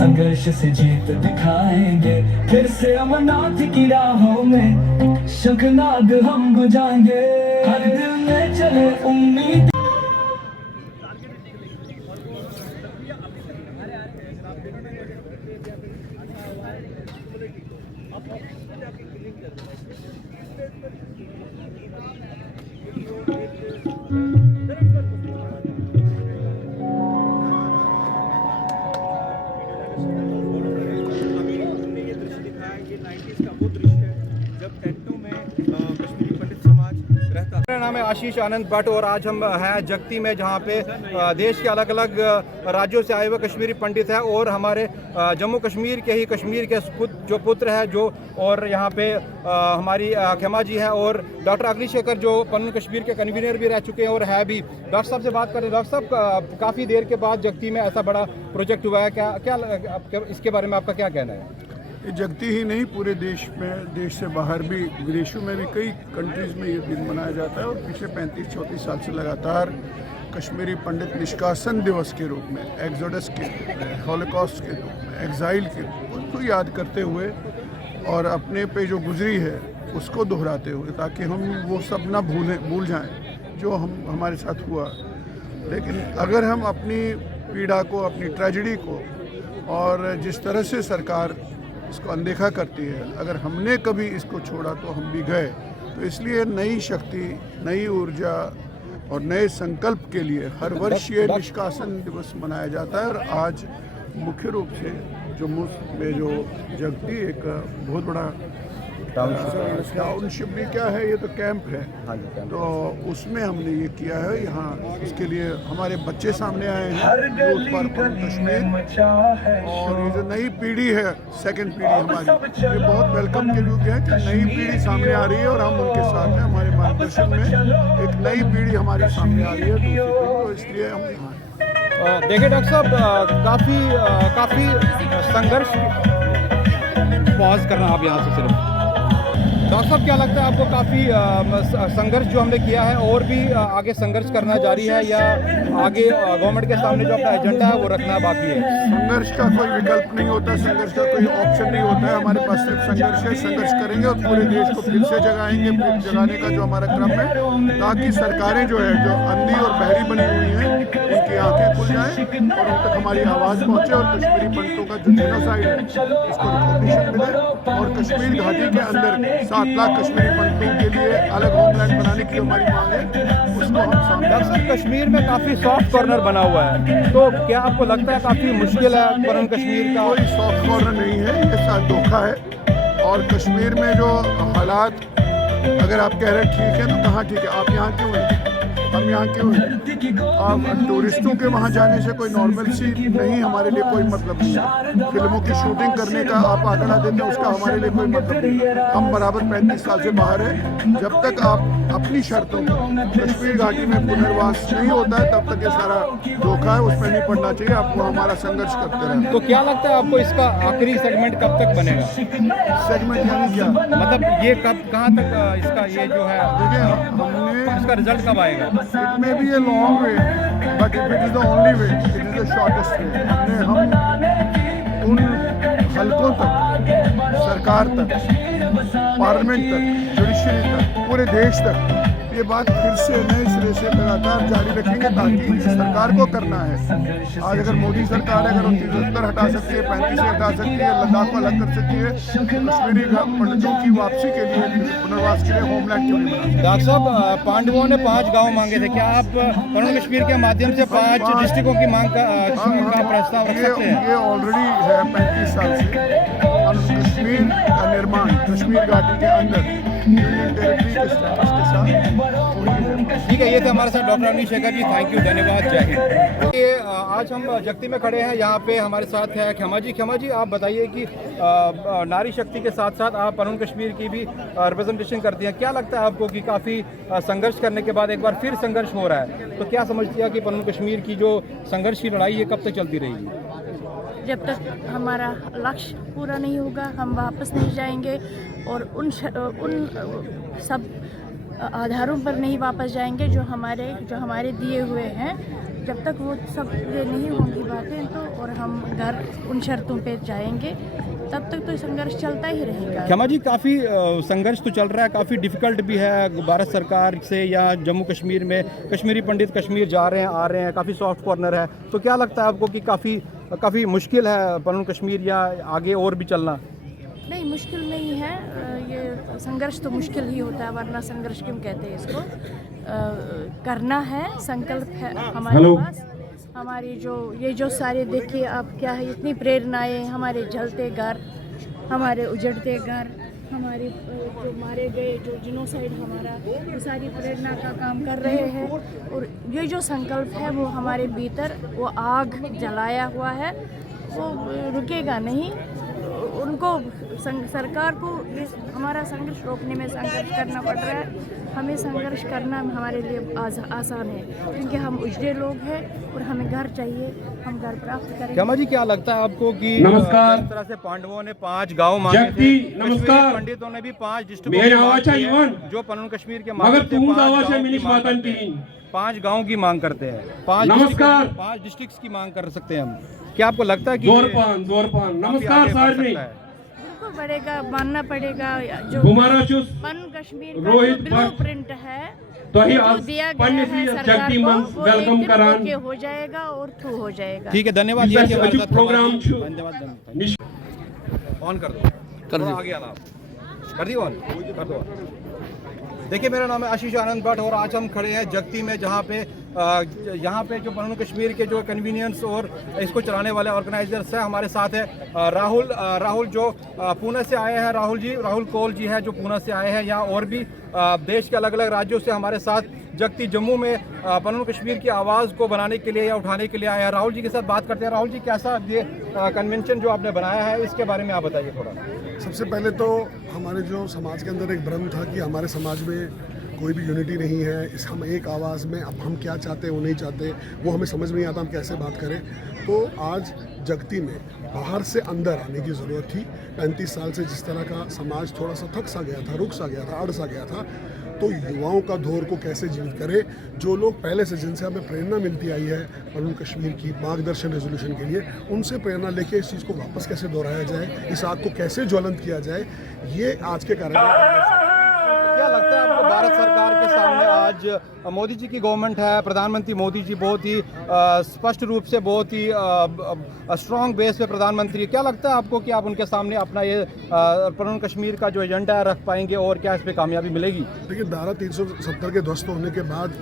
संघर्ष से जीत दिखाएंगे, फिर से अमरनाथ की राहों में शंखनाद हम गुजाएंगे। हर दिल में चले उम्मीद। मेरा नाम है आशीष आनंद भट्ट और आज हम हैं जगती में, जहाँ पे देश के अलग अलग राज्यों से आए हुए कश्मीरी पंडित हैं और हमारे जम्मू कश्मीर के ही कश्मीर के खुद जो पुत्र हैं जो, और यहाँ पे हमारी खेमा जी हैं और डॉक्टर अग्निशेखर जो पनन कश्मीर के कन्वीनर भी रह चुके हैं और है भी। डॉक्टर साहब से बात करें। डॉक्टर साहब, काफ़ी देर के बाद जगती में ऐसा बड़ा प्रोजेक्ट हुआ है, क्या इसके बारे में आपका क्या कहना है? ये जगती ही नहीं, पूरे देश में, देश से बाहर भी, विदेशों में भी कई कंट्रीज़ में ये दिन मनाया जाता है और पिछले 35-34 साल से लगातार कश्मीरी पंडित निष्कासन दिवस के रूप में, एक्सोडस के रूप में, हॉलोकॉस्ट के रूप में, एग्जाइल के रूप में उसको याद करते हुए और अपने पे जो गुजरी है उसको दोहराते हुए, ताकि हम वो सब ना भूल जाएं जो हमारे साथ हुआ। लेकिन अगर हम अपनी पीड़ा को, अपनी ट्रेजेडी को, और जिस तरह से सरकार इसको अनदेखा करती है, अगर हमने कभी इसको छोड़ा तो हम भी गए। तो इसलिए नई शक्ति, नई ऊर्जा और नए संकल्प के लिए हर वर्ष ये निष्कासन दिवस मनाया जाता है। और आज मुख्य रूप से जम्मू में जो जगती एक बहुत बड़ा टाउनशिप भी क्या है, ये तो कैंप है, तो उसमें हमने ये किया है। यहाँ उसके लिए हमारे बच्चे सामने आए हैं, यूथ फॉर कश्मीर, और ये जो नई पीढ़ी है, सेकंड पीढ़ी हमारी, ये बहुत वेलकम के योग्य है कि नई पीढ़ी सामने आ रही है और हम उनके साथ हैं। हमारे मार्गदर्शन में एक नई पीढ़ी हमारे सामने आ रही है, दूसरी पीढ़ी, तो इसलिए हम यहाँ। देखिए डॉक्टर साहब, काफ़ी संघर्ष, पॉज करना आप यहाँ से सिर्फ। डॉक्टर साहब, क्या लगता है आपको, काफ़ी संघर्ष जो हमने किया है और भी आगे संघर्ष करना जारी है, या आगे गवर्नमेंट के सामने जो अपना एजेंडा है वो रखना बाकी है? संघर्ष का कोई विकल्प नहीं होता, संघर्ष का कोई ऑप्शन नहीं होता है। हमारे पास सिर्फ संघर्ष है, संघर्ष करेंगे और पूरे देश को फिर से जगाएंगे, फिर जगाने का जो हमारा क्रम है, ताकि सरकारें जो है, जो अंधी और बहरी बनी हुई हैं, उनकी आंखें खुल जाएं और उन तक हमारी आवाज़ पहुँचे और कश्मीरी पंडितों का जो जेनोसाइड है उसको रिकॉग्निशन मिले और कश्मीर घाटी के अंदर 7 लाख कश्मीरी पंडितों के लिए अलग होमलैंड बनाने की हमारी मांग है, उसको हम सामने। दरअसल कश्मीर में काफ़ी सॉफ्ट कॉर्नर बना हुआ है, तो क्या आपको लगता है काफ़ी मुश्किल है पनन कश्मीर का? कोई सॉफ्ट कॉर्नर नहीं है, ये साथ धोखा है। और कश्मीर में जो हालात, अगर आप कह रहे हैं ठीक है, तो कहाँ ठीक है? आप यहाँ क्यों हैं? हम यहाँ क्यों हैं? आप टूरिस्टों के वहाँ जाने से कोई नॉर्मल सी नहीं, हमारे लिए कोई मतलब नहीं है। फिल्मों की शूटिंग करने का आप आंकड़ा देते हैं, उसका हमारे लिए कोई मतलब नहीं है। हम बराबर 35 साल से बाहर हैं। जब तक आप अपनी शर्तों को, कश्मीर घाटी में पुनर्वास नहीं होता है, तब तक ये सारा धोखा है, उसमें नहीं पड़ना चाहिए। आपको हमारा संघर्ष करते रहना। तो क्या लगता है आपको, इसका आखिरी सेगमेंट कब तक बनेगा? सेगमेंट यानी क्या मतलब ये कहाँ तक इसका ये जो है, देखिए, हमने इसका रिजल्ट कब आएगा? It may be a long way, but if it is the only way, it is the shortest way. हम उन हलकों तक, सरकार तक, पार्लियामेंट तक, जुडिशरी तक, पूरे देश तक ये बात फिर से नए सिरे से लगातार जारी रखेंगे, ताकि सरकार को करना है। आज अगर मोदी सरकार है, अगर 29 हटा सकती है, 35 हटा सकती है, लद्दाख को अलग कर सकती है, कश्मीरी पंडितों की वापसी के लिए, पुनर्वास के लिए होमलैंड क्यों नहीं बना? डॉक्टर साहब, पांडवों ने 5 गांव मांगे थे, क्या आप पनन कश्मीर के माध्यम से 5 डिस्ट्रिक्टों की मांग का प्रस्ताव रख सकते हैं? ये ऑलरेडी है 35 साल से। हम कश्मीर का निर्माण कश्मीर घाटी के अंदर यूनियन टेरिटरी के स्टेटस के साथ। ठीक है, ये थे हमारे साथ doctor Agnishekhar ji, thank you, धन्यवाद, जय हिंद। ये आज हम जगती में खड़े हैं, यहाँ पे हमारे साथ है खेमा जी। खेमा जी, आप बताइए कि नारी शक्ति के साथ साथ आप पनन कश्मीर की भी रिप्रेजेंटेशन करती हैं। क्या लगता है आपको कि काफ़ी संघर्ष करने के बाद एक बार फिर संघर्ष हो रहा है, तो क्या समझती है कि पनन कश्मीर की जो संघर्ष की लड़ाई है कब तक चलती रहेगी? जब तक हमारा लक्ष्य पूरा नहीं होगा, हम वापस नहीं जाएंगे और उन सब आधारों पर नहीं वापस जाएंगे जो हमारे दिए हुए हैं। जब तक वो सब ये नहीं होंगी बातें तो और हम घर उन शर्तों पे जाएंगे, तब तक तो संघर्ष चलता ही रहेगा। क्षमा जी, काफ़ी संघर्ष तो चल रहा है, काफ़ी डिफ़िकल्ट भी है भारत सरकार से या जम्मू कश्मीर में। कश्मीरी पंडित कश्मीर जा रहे हैं, आ रहे हैं, काफ़ी सॉफ्ट कॉर्नर है, तो क्या लगता है आपको कि काफ़ी मुश्किल है पनन कश्मीर या आगे और भी चलना? नहीं, मुश्किल नहीं है। ये संघर्ष तो मुश्किल ही होता है, वरना संघर्ष क्यों कहते हैं इसको। करना है, संकल्प है हमारे पास। हमारी जो सारे देखिए आप क्या है, इतनी प्रेरणाएं, हमारे जलते घर, हमारे उजड़ते घर, हमारे जो मारे गए, जो जिनोसाइड हमारा, वो सारी प्रेरणा का काम कर रहे हैं। और ये जो संकल्प है वो हमारे भीतर वो आग जलाया हुआ है, वो रुकेगा नहीं। उनको सरकार को हमारा संघर्ष रोकने में संघर्ष करना पड़ रहा है। हमें संघर्ष करना हमारे लिए आसान है, क्योंकि हम उजड़े लोग हैं और हमें घर चाहिए, हम घर प्राप्त करेंगे। क्षमा जी, क्या लगता है आपको कि नमस्कार, जिस तरह से पांडवों ने 5 गांव मांगे थे, नमस्कार, पंडितों ने भी 5 डिस्ट्रिक्ट जो पनन कश्मीर के मांग करते हैं, 5 गाँव की मांग करते हैं, 5 डिस्ट्रिक्ट्स की मांग कर सकते हैं हम। क्या आपको लगता है कि नमस्कार सर, बिल्कुल पड़ेगा, मानना पड़ेगा। जो पनन कश्मीर का ब्लूप्रिंट है तो दिया गया है सरकार को, वो एक दिन हो जाएगा और थ्रू हो जाएगा। ठीक है, धन्यवाद। प्रोग्राम ऑन कर दो, कर आगे आना, कर दी ऑन, कर दो। देखिए, मेरा नाम है आशीष आनंद भट्ट और आज हम खड़े हैं जगती में, जहाँ पे जो पनन कश्मीर के जो कन्वीनियंस और इसको चलाने वाले ऑर्गेनाइजर्स हैं, हमारे साथ है राहुल जो पुणे से आए हैं। राहुल कोल जी है जो पुणे से आए हैं। यहाँ और भी देश के अलग अलग राज्यों से हमारे साथ जगती जम्मू में पनन कश्मीर की आवाज़ को बनाने के लिए या उठाने के लिए आए हैं। राहुल जी के साथ बात करते हैं। राहुल जी, कैसा ये कन्वेंशन जो आपने बनाया है, इसके बारे में आप बताइए थोड़ा। सबसे पहले तो हमारे जो समाज के अंदर एक भ्रम था कि हमारे समाज में कोई भी यूनिटी नहीं है, हम एक आवाज़ में, अब हम क्या चाहते हैं वो नहीं चाहते, वो हमें समझ में नहीं आता हम कैसे बात करें। तो आज जगती में बाहर से अंदर आने की ज़रूरत थी। 35 साल से जिस तरह का समाज थोड़ा सा थक सा गया था, रुक सा गया था, अड़ सा गया था, तो युवाओं का दौर को कैसे जीवित करे। जो लोग पहले से, जिनसे हमें प्रेरणा मिलती आई है पनन कश्मीर की मार्गदर्शन रेजोल्यूशन के लिए, उनसे प्रेरणा लेके इस चीज़ को वापस कैसे दोहराया जाए, इस आग को कैसे ज्वलंत किया जाए, ये आज के कार्यक्रम। क्या लगता है आपको भारत सरकार के सामने आज मोदी जी की गवर्नमेंट है, प्रधानमंत्री मोदी जी बहुत ही स्पष्ट रूप से, बहुत ही स्ट्रॉन्ग बेस पे प्रधानमंत्री, क्या लगता है आपको कि आप उनके सामने अपना ये पनन कश्मीर का जो एजेंडा है रख पाएंगे और क्या इस पे कामयाबी मिलेगी? देखिए, धारा 370 के ध्वस्त होने के बाद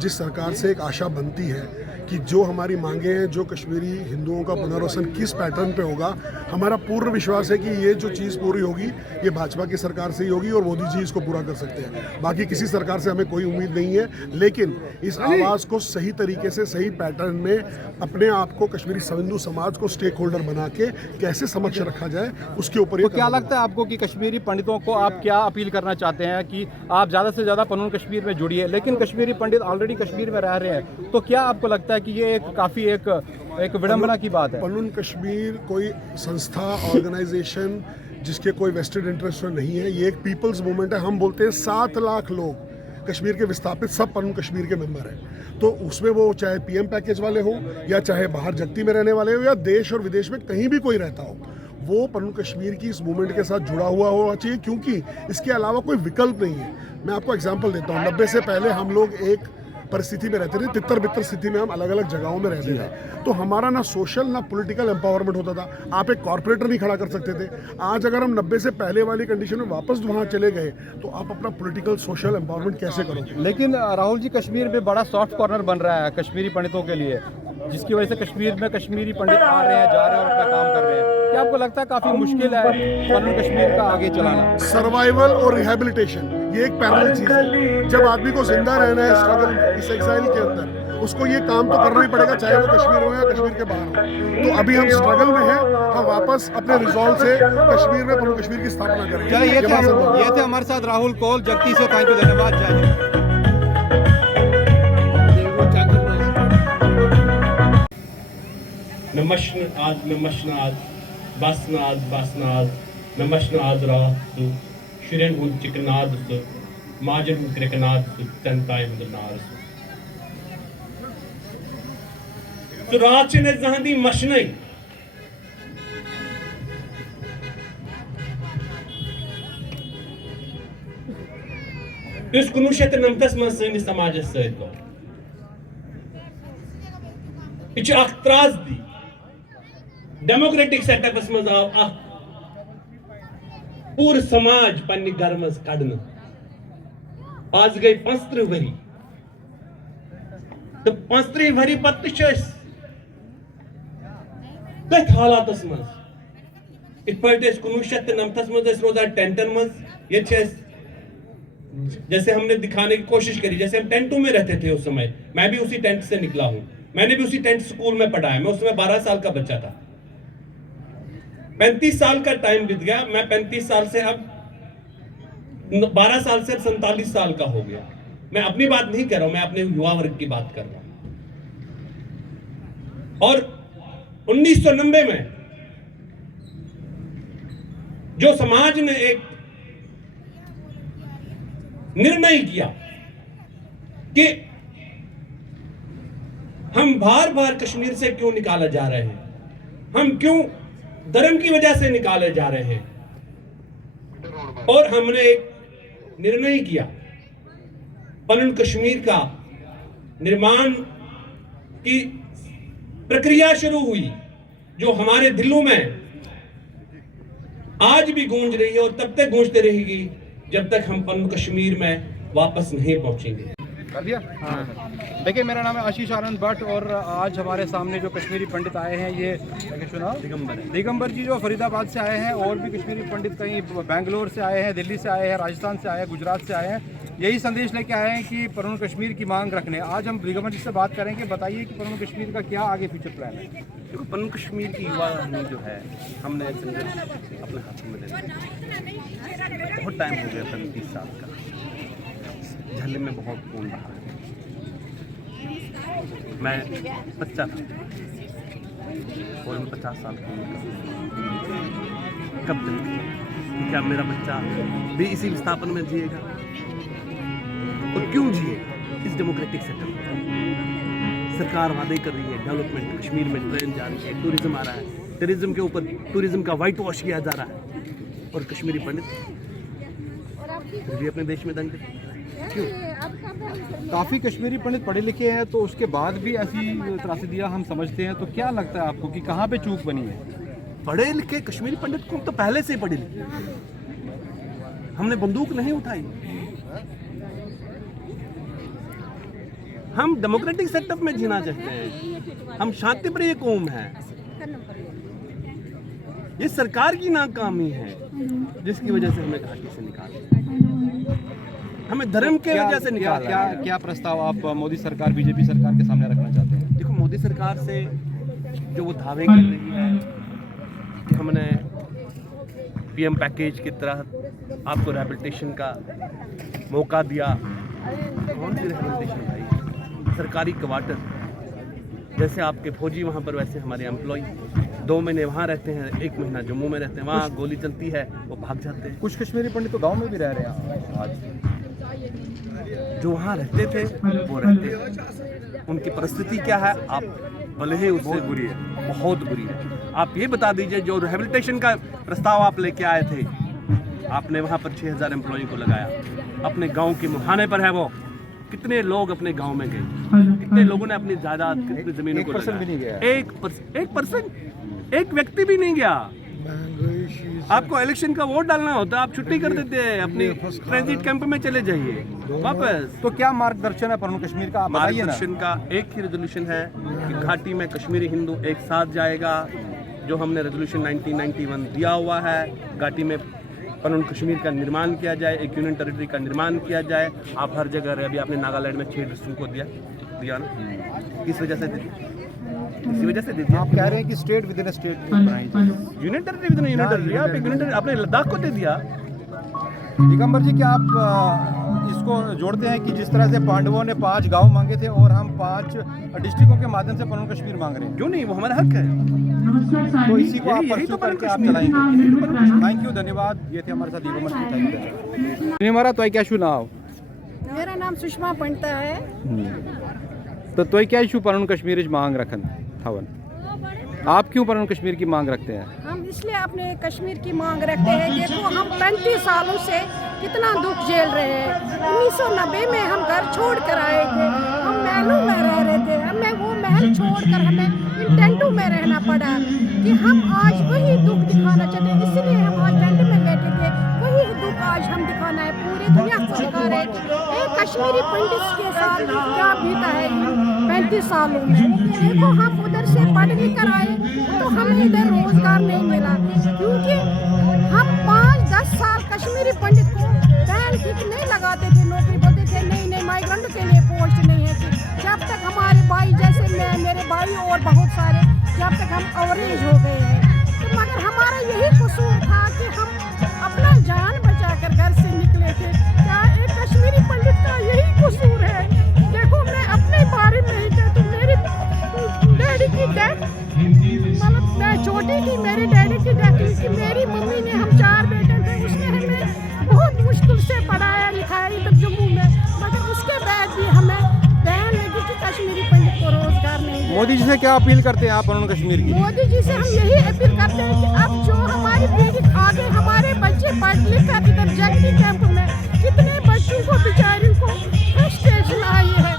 जिस सरकार से एक आशा बनती है कि जो हमारी मांगे हैं, जो कश्मीरी हिंदुओं का पुनर्वसन किस पैटर्न पे होगा, हमारा पूर्ण विश्वास है कि ये जो चीज़ पूरी होगी ये भाजपा की सरकार से ही होगी और मोदी जी इसको पूरा कर सकते हैं। बाकी किसी सरकार से हमें कोई उम्मीद नहीं है, लेकिन इस आवाज़ को सही तरीके से, सही पैटर्न में अपने आप को कश्मीरी हिंदू समाज को स्टेक होल्डर बना के कैसे समक्ष रखा जाए, उसके ऊपर। तो क्या लगता है आपको कि कश्मीरी पंडितों को आप क्या अपील करना चाहते हैं कि आप ज़्यादा से ज़्यादा पनन कश्मीर में जुड़िए, लेकिन कश्मीरी पंडित ऑलरेडी कश्मीर में रह रहे हैं, तो क्या आपको लगता है कि ये एक विडंबना की बात है? पनन कश्मीर कोई संस्था, ऑर्गेनाइजेशन जिसके कोई वेस्टेड इंटरेस्ट नहीं है, ये एक पीपल्स मूवमेंट है। हम बोलते हैं 7 लाख लोग कश्मीर के विस्थापित सब पनन कश्मीर के मेंबर हैं। तो उसमें वो चाहे पीएम पैकेज वाले हो या चाहे बाहर जगती में रहने वाले हो या देश और विदेश में कहीं भी कोई रहता हो, वो पनन कश्मीर की इस मूवमेंट के साथ जुड़ा हुआ होना चाहिए, क्योंकि इसके अलावा कोई विकल्प नहीं है। मैं आपको एग्जांपल देता हूँ। 90 से पहले हम लोग एक परिस्थिति में रहते थे, तितर बितर स्थिति में हम अलग अलग जगहों में रहते थे, तो हमारा ना सोशल ना पॉलिटिकल एम्पावरमेंट होता था। आप एक कॉर्पोरेटर नहीं खड़ा कर सकते थे। आज अगर हम 90 से पहले वाली कंडीशन में वापस वहाँ चले गए तो आप अपना पॉलिटिकल सोशल एम्पावरमेंट कैसे करोगे? लेकिन राहुल जी, कश्मीर में बड़ा सॉफ्ट कॉर्नर बन रहा है कश्मीरी पंडितों के लिए, जिसकी वजह से कश्मीर में कश्मीरी पंडित आ रहे हैं, जा रहे हैं और अपना काम कर रहे हैं। क्या आपको लगता है काफी मुश्किल है पनन कश्मीर का आगे चलाना? सर्वाइवल और रिहेबिलिटेशन ये एक पैरेलल चीज है। जब आदमी को जिंदा रहना है स्ट्रगल इस एक्साइल के अंदर, उसको ये काम तो करना ही पड़ेगा, चाहे वो कश्मीर हो या कश्मीर के बाहर हो। तो अभी हम स्ट्रगल में हैं, हम वापस अपने रिजॉल्व से कश्मीर में पनन कश्मीर की स्थापना करेंगे। चलिए, ये थे हमारे साथ राहुल कोल जगती से। थैंक यू, धन्यवाद, जय हिंद। नमशनाद बसनाद बसनाद नमशनाद रात शुरन हुंद चिकनाद माजन क्रिकनाथ तंताय मदनार तो रात ने जहां दी मशने इस 1990 में सैनिक समाज सहित गो यह अख त्रासदी डेमोक्रेटिक सेटअपस मज आव पूर समाज पन्ने घर मज कड़न आज गई 35 वरी तो 35 वरी पत्त कथ हालातस मज इत पे 1990 मज रोजान टेंटन मज ये जैसे हमने दिखाने की कोशिश करी, जैसे हम टेंटों में रहते थे उस समय। मैं भी उसी टेंट से निकला हूं, मैंने भी उसी टेंट स्कूल में पढ़ा है। मैं उस समय 12 साल का बच्चा था। 35 साल का टाइम बीत गया। मैं 35 साल से अब 12 साल से अब 47 साल का हो गया। मैं अपनी बात नहीं कर रहा हूं, मैं अपने युवा वर्ग की बात कर रहा हूं। और 1990 में जो समाज ने एक निर्णय किया कि हम बार बार कश्मीर से क्यों निकाले जा रहे हैं, हम क्यों धर्म की वजह से निकाले जा रहे हैं, और हमने एक निर्णय किया पनन कश्मीर का निर्माण की प्रक्रिया शुरू हुई, जो हमारे दिलों में आज भी गूंज रही है और तब तक गूंजते रहेगी जब तक हम पनन कश्मीर में वापस नहीं पहुंचेंगे। कर दिया? हाँ। देखिए, मेरा नाम है आशीष आनंद भट्ट और आज हमारे सामने जो कश्मीरी पंडित आए हैं, ये दिगंबर जी जो फरीदाबाद से आए हैं, और भी कश्मीरी पंडित कहीं बेंगलोर से आए हैं, दिल्ली से आए हैं, राजस्थान से आए हैं, गुजरात से आए हैं। यही संदेश लेके आए हैं कि पनन कश्मीर की मांग रखने। आज हम दिगंबर जी से बात करेंगे। बताइए कि पनन कश्मीर का क्या आगे फ्यूचर प्लान है? देखो, पनन कश्मीर की युवा जो है, हमने संघर्ष अपने हाथों में ले लिया। बहुत टाइम हो गया, 35 साल का। झल्ले में बहुत खून रहा है। मैं बच्चा था और मैं 50 साल का हूँ। कब तक? क्या मेरा बच्चा भी इसी विस्थापन में जिएगा? और क्यों जिए? इस डेमोक्रेटिक सेटअप में सरकार वादे कर रही है, डेवलपमेंट कश्मीर में ट्रेन जा रही है, टूरिज्म आ रहा है, टूरिज्म के ऊपर टूरिज्म का वाइट वॉश किया जा रहा है, और कश्मीरी पंडित फिर भी अपने देश में दंग क्यों? काफ़ी कश्मीरी पंडित पढ़े लिखे हैं, तो उसके बाद भी ऐसी त्रासदियां हम समझते हैं। तो क्या लगता है आपको कि कहाँ पे चूक बनी है? पढ़े लिखे कश्मीरी पंडित को तो पहले से ही पढ़े लिखे, हमने बंदूक नहीं उठाई। हम डेमोक्रेटिक सेटअप में जीना चाहते हैं, हम शांतिप्रिय कौम है। ये सरकार की नाकामी है जिसकी वजह से हमें घाटी से निकाला, हमें धर्म के वजह से निकाला। क्या प्रस्ताव आप मोदी सरकार, बीजेपी सरकार के सामने रखना चाहते हैं? देखो, मोदी सरकार से जो वो दावे कर रही है कि हमने पीएम पैकेज के तहत आपको रिहैबिलिटेशन का मौका दिया। कौन सी रिहैबिलिटेशन भाई? सरकारी क्वार्टर, जैसे आपके फौजी वहाँ पर, वैसे हमारे एम्प्लॉय 2 महीने वहाँ रहते हैं, 1 महीना जम्मू में रहते हैं। वहाँ गोली चलती है, वो भाग जाते हैं। कुछ कश्मीरी पंडित तो गांव में भी रह रहे हैं आज। जो वहाँ रहते थे वो रहते हैं। उनकी परिस्थिति क्या है? आप भले ही उससे बुरी है, बहुत बुरी है। आप ये बता दीजिए, जो रिहैबिलिटेशन का प्रस्ताव आप लेके आए थे, आपने वहाँ पर 6000 एम्प्लॉय को लगाया। अपने गाँव के मुहाने पर है वो। कितने लोग अपने गांव में गए? कितने लोगों ने अपनी जायदाद, कितनी जमीनों को लगाया? भी नहीं गया। 1%, एक व्यक्ति भी नहीं गया। आपको इलेक्शन का वोट डालना होता, आप छुट्टी कर देते हैं, अपनी ट्रांजिट कैंप में चले जाइए वापस। तो क्या मार्गदर्शन है पनन कश्मीर का? मार्गदर्शन का एक ही रेजोल्यूशन है कि घाटी में कश्मीरी हिंदू एक साथ जाएगा, जो हमने रेजोल्यूशन 1991 दिया हुआ है। घाटी में पनन कश्मीर का निर्माण किया जाए, एक यूनियन टेरिटरी का निर्माण किया जाए। आप हर जगह, अभी आपने नागालैंड में 6 डिस्ट्रिक्ट को दिया ना, किस वजह से दी? इसी वजह से दी। आप कह रहे हैं कि स्टेट विद इन स्टेट बनाई जाए, union territory with in union territory. आप एक यूनियन टेरिटरी आपने लद्दाख को दे दिया। दिगंबर जी, क्या आप इसको जोड़ते हैं कि जिस तरह से पांडवों ने 5 गांव मांगे थे और हम 5 डिस्ट्रिक्टों के माध्यम से पनन कश्मीर मांग रहे हैं? क्यों नहीं? वो हमारा हक है। तो इसी को आप यही तो करके आप चलाएंगे। थैंक यू, धन्यवाद। ये थे हमारे साथ दिगंबर जी। Thank you. हमारा तो क्या नाव मेरा नाम सुषमा पंडिता है। तो क्या इशू पर कश्मीर मांग रखन थवन आप क्यों पर कश्मीर की मांग रखते हैं? हम इसलिए अपने कश्मीर की मांग रखते हैं। देखो हम 35 सालों से कितना दुख झेल रहे हैं। 1990 में हम घर छोड़ कर आए थे, हम महलों में रह रहे थे, हमें वो महल छोड़कर हमें इन टेंटों में रहना पड़ा कि हम आज वही दुख दिखाना चाहते हैं। इसलिए हम आज टेंट में बैठे थे, वही दुख आज हम दिखाना है, पूरी दुनिया को दिखा रहे थे एक कश्मीरी पंडित के साथ क्या बीता है 35 सालों में। देखो हम उधर से पढ़ लिख कर आए तो हमें इधर रोजगार नहीं मिला, क्योंकि हम 5-10 साल कश्मीरी पंडित को बैन किक नहीं लगाते थे, नौकरी बोलते थे नहीं माइग्रेंट के लिए पोस्ट नहीं है। जब तक हमारे भाई जैसे मैं, मेरे भाई और बहुत सारे, जब तक हम अवरेज हो गए हैं, तो मगर हमारा यही कसूर था कि हम अपना जान बचाकर घर से निकले थे। क्या एक कश्मीरी पंडित का यही कसूर है? देखो मैं अपने बारे में ही कहती हूँ, मेरी डैडी की डेथ, मतलब मैं छोटी थी, मेरी डैडी की डेथ हुई कि मेरी मम्मी ने, हम 4 बेटे थे, उसने हमें बहुत मुश्किल से पढ़ाया लिखाया इधर जम्मू में, मगर उसके बाद भी हमें बैन लगी कि कश्मीरी पंडित को रोजगार नहीं है। मोदी जी से क्या अपील करते हैं आप पर कश्मीर की? मोदी जी से हम यही अपील करते हैं कि अब जो हमारी पीढ़ी आगे, हमारे बच्चे पढ़ लिख कर इधर जगती कैंप में कितने बच्चों को बेचारियों को फ्रस्ट्रेशन आई है,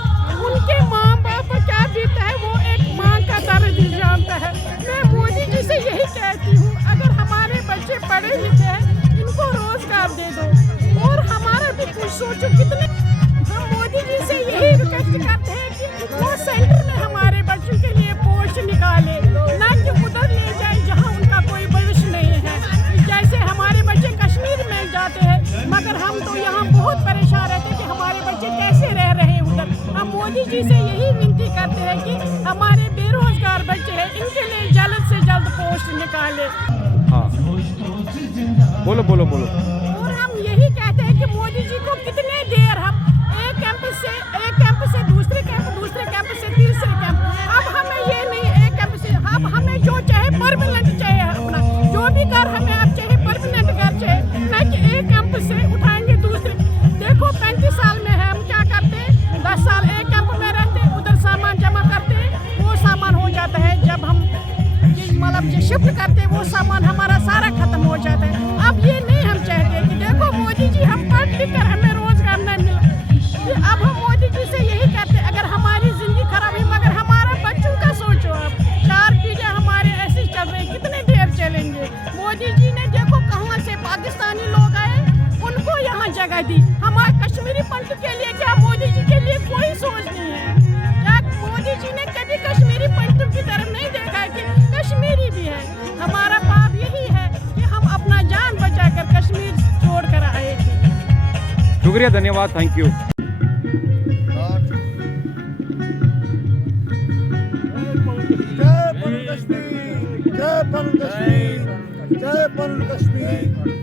उनके माँ बाप को क्या बीता है वो एक माँ का दर्द जानता है। मैं मोदी जी से यही कहती हूँ, अगर हमारे बच्चे पढ़े लिखे हैं इनको रोजगार दे दो और हमारा भी कुछ सोचो। कितने हम मोदी जी से यही रिक्वेस्ट करते हैं कि वो सेंटर में हमारे बच्चों के लिए पोस्ट निकाले, ना कि उधर ले जाए जहाँ उनका कोई भविष्य नहीं है। जैसे हमारे बच्चे कश्मीर में जाते हैं, मगर हम तो यहाँ बहुत परेशान रहते हैं कि हमारे बच्चे कैसे रह रहे हैं उधर। हम मोदी जी से यही विनती करते हैं कि हमारे बेरोजगार बच्चे हैं, इनके लिए जल्द से जल्द पोस्ट निकाले। हाँ बोलो बोलो बोलो। और हम यही कहते हैं कि मोदी जी को कितने देर हम एक कैंप से दूसरे कैंप से तीसरे कैंप, अब हमें ये नहीं एक कैंप से, अब हमें जो चाहे परमानेंट चाहिए, अपना जो भी घर हमें अब चाहे परमानेंट घर चाहिए, ना कि एक कैंप से उठाएंगे दूसरे। देखो 35 साल में है, हम क्या करते हैं, 10 साल एक कैंप में रहते हैं, उधर सामान जमा करते हैं, वो सामान हो जाता है, जब हम मतलब जो शिफ्ट करते हैं वो सामान हमारा सारा खत्म हो जाता है। अब ये नहीं हम चाहते कि देखो मोदी जी हम पढ़ लिख कर हमें रोजगार नहीं मिला, अब हम मोदी जी से यही कहते हैं, अगर हमारी जिंदगी खराब है मगर हमारा बच्चों का सोचो। अब 4 पीढ़ियाँ हमारे ऐसे चल रही, कितने देर चलेंगे? मोदी जी ने देखो कहाँ से पाकिस्तानी लोग आए, उनको यहाँ जगह दी, हमारे कश्मीरी पंडित के लिए क्या मोदी जी के लिए कोई सोच नहीं है? क्या मोदी जी ने कभी कश्मीरी पंडित की तरफ नहीं देखा है कि कश्मीरी भी है? हमारा पाप यही है कि हम अपना जान बचाकर कश्मीर छोड़ कर आए थे। शुक्रिया, धन्यवाद, थैंक यू। जय पन कश्मीर, जय पन कश्मीर।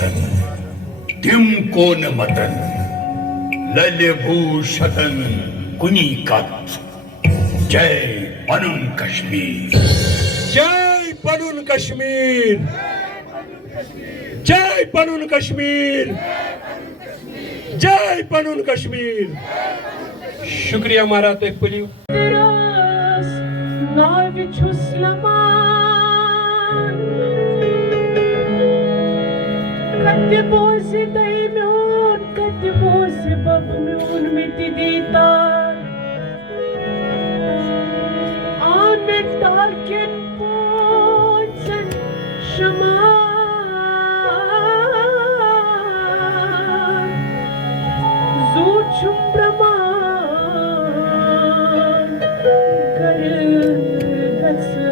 वसन तिम कोन मतन लल्यभूषतन कुनीकत जय पनुन कश्मीर जय पनुन कश्मीर जय पनुन कश्मीर जय पनुन कश्मीर। शुक्रिया महाराज तो एक पुलियो Katbozi daymiun, katbozi babmiun mitidita. Ahmet Dalken Poçan Şaman. Zuçum Brahman Kargatsa.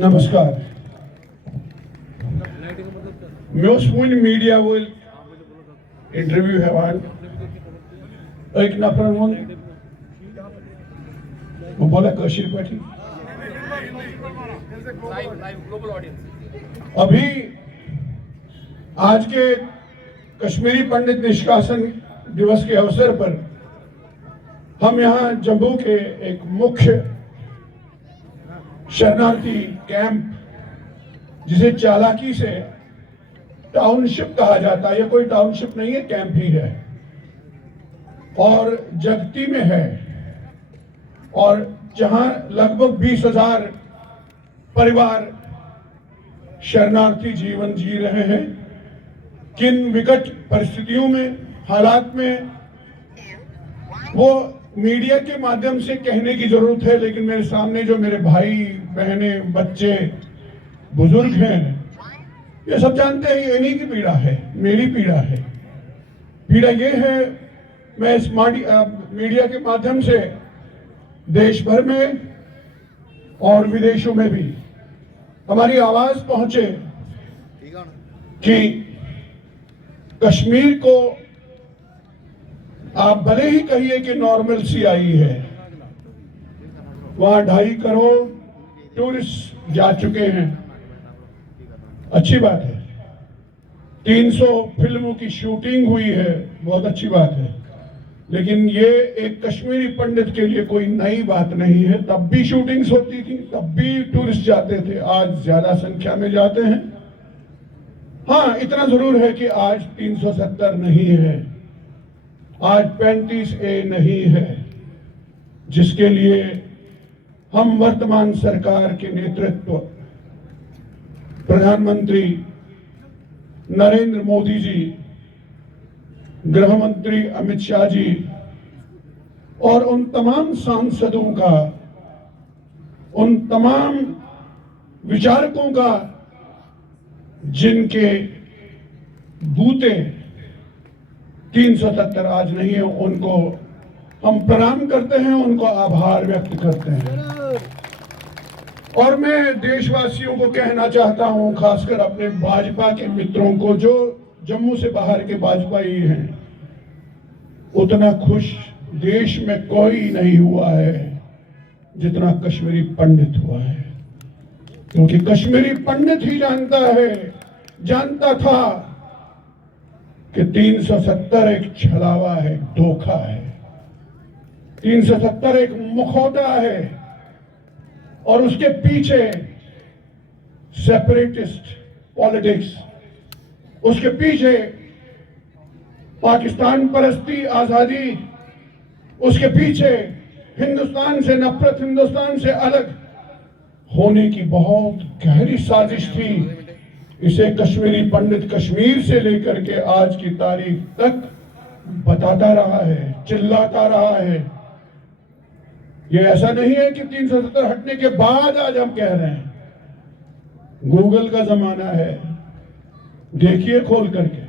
नमस्कार। Most media will interview hewan. एक नफर वो बोला कशीर पाठी। अभी आज के कश्मीरी पंडित निष्कासन दिवस के अवसर पर हम यहाँ जम्मू के एक मुख्य शरणार्थी कैंप, जिसे चालाकी से टाउनशिप कहा जाता है, यह कोई टाउनशिप नहीं है, कैंप ही है, और जगती में है, और जहां लगभग 20,000 परिवार शरणार्थी जीवन जी रहे हैं। किन विकट परिस्थितियों में, हालात में, वो मीडिया के माध्यम से कहने की जरूरत है, लेकिन मेरे सामने जो मेरे भाई बहने, बच्चे, बुजुर्ग हैं, ये सब जानते हैं ये इन्हीं की पीड़ा है, मेरी पीड़ा है। पीड़ा ये है, मैं इस मीडिया के माध्यम से देश भर में और विदेशों में भी हमारी आवाज पहुंचे कि कश्मीर को आप भले ही कहिए कि नॉर्मल सी आई है, वहां 2.5 करोड़ टूरिस्ट जा चुके हैं, अच्छी बात है। 300 फिल्मों की शूटिंग हुई है, बहुत अच्छी बात है, लेकिन ये एक कश्मीरी पंडित के लिए कोई नई बात नहीं है। तब भी शूटिंग्स होती थी, तब भी टूरिस्ट जाते थे, आज ज्यादा संख्या में जाते हैं। हाँ, इतना जरूर है कि आज 370 नहीं है, आज 35A नहीं है, जिसके लिए हम वर्तमान सरकार के नेतृत्व, प्रधानमंत्री नरेंद्र मोदी जी, गृह मंत्री अमित शाह जी और उन तमाम सांसदों का, उन तमाम विचारकों का जिनके बूते 370 आज नहीं है, उनको हम प्रणाम करते हैं, उनको आभार व्यक्त करते हैं। और मैं देशवासियों को कहना चाहता हूं, खासकर अपने भाजपा के मित्रों को जो जम्मू से बाहर के भाजपाई हैं, उतना खुश देश में कोई नहीं हुआ है जितना कश्मीरी पंडित हुआ है, क्योंकि कश्मीरी पंडित ही जानता था कि 370 एक छलावा है, धोखा है, 370 एक मुखौटा है और उसके पीछे सेपरेटिस्ट पॉलिटिक्स, उसके पीछे पाकिस्तान परस्ती, आजादी, उसके पीछे हिंदुस्तान से नफरत, हिंदुस्तान से अलग होने की बहुत गहरी साजिश थी। इसे कश्मीरी पंडित कश्मीर से लेकर के आज की तारीख तक बताता रहा है, चिल्लाता रहा है। ये ऐसा नहीं है कि 370 हटने के बाद आज हम कह रहे हैं। गूगल का जमाना है, देखिए खोल करके।